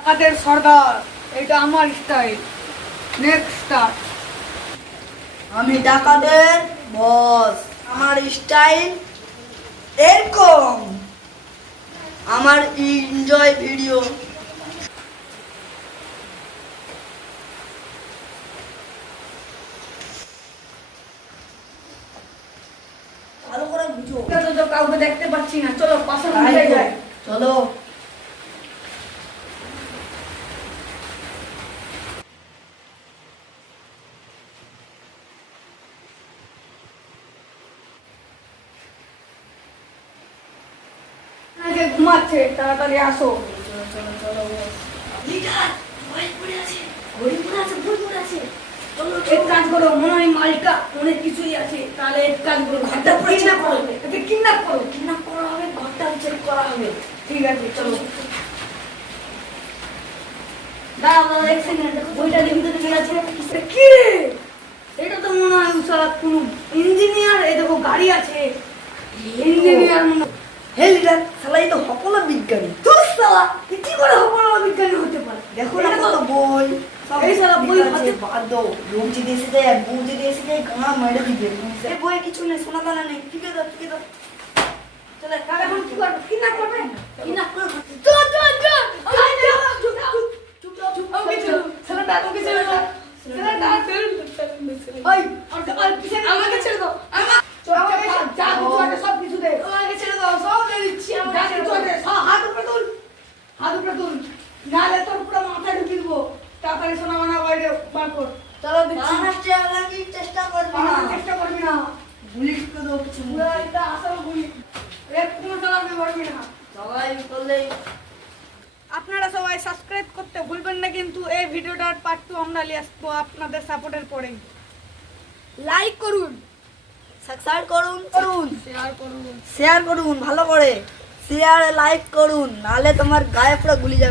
আমাদের সর্দার এটা আমার স্টাইল নেক্সট আমি ডাকাতের বস আমার স্টাইল এরকম। আমার এনজয় ভিডিও ভালো করে বুঝো। কাউকে দেখতে পাচ্ছি না। চলো পাশে চলো। আগে ঘুমাচ্ছে তাড়াতাড়ি আসো। চলো চলো চলো লিডার ভয় পড়ে আছে ঘড়ি পড়ে আছে ভুল পড়ে আছে এক কাজ করো মনে হয় মালটা অনেক কিছুই আছে। তাহলে এক কাজ করো ঘরটা কিডন্যাপ করো। করো। একে কিডন্যাপ করো। কিডন্যাপ করা হবে ঘরটা চেক করা হবে। ঠিক আছে চলো। দাঁড়াও দাঁড়াও এক সেকেন্ড বইটা দেখি তো ঠিক আছে কি রে? এটা তো মনে হয় কোনো ইঞ্জিনিয়ার এই দেখো গাড়ি আছে। ইঞ্জিনিয়ার মনে হয়। হে লিডার শালা তো সকল বিজ্ঞানী। শালা, এ কি করে হবল বিজ্ঞানী হতে পারে? দেখো না কত বই। এই শালা বই হাতে- বাদ দাও। লোক যদি এসে যায় বউ যদি এসে যায় গাঁ মেরে দিবে। এই বইয়ে কিছু নেই সোনা দানা নেই। ঠিক আছে ঠিক আছে চলে তাহলে এখন কি করবে? কিডন্যাপ করবে? চুপ চুপ চুপ চুপ ওই আর পিছনে তুল। তোর পুরো দেবো। তাড়াতাড়ি সোনা মানা বাইরে বার কর। চলো চেষ্টা করবি না। চেষ্টা করবি না। গুলি দাও কিছু। এটা আসল গুলি। কোনো চালাতে পারবি না। সবাই করলেই। আপনারা সবাই সাবস্ক্রাইব করতে ভুলবেন না কিন্তু এই ভিডিওটার পার্ট টু আমরা নিয়ে আসব আপনাদের সাপোর্টের পরেই। লাইক করুন। সাবস্ক্রাইব করুন। করুন শেয়ার করুন। শেয়ার করুন ভালো করে। শেয়ার লাইক করুন নালে তোমার গায়ে পুরো গুলি যাবে।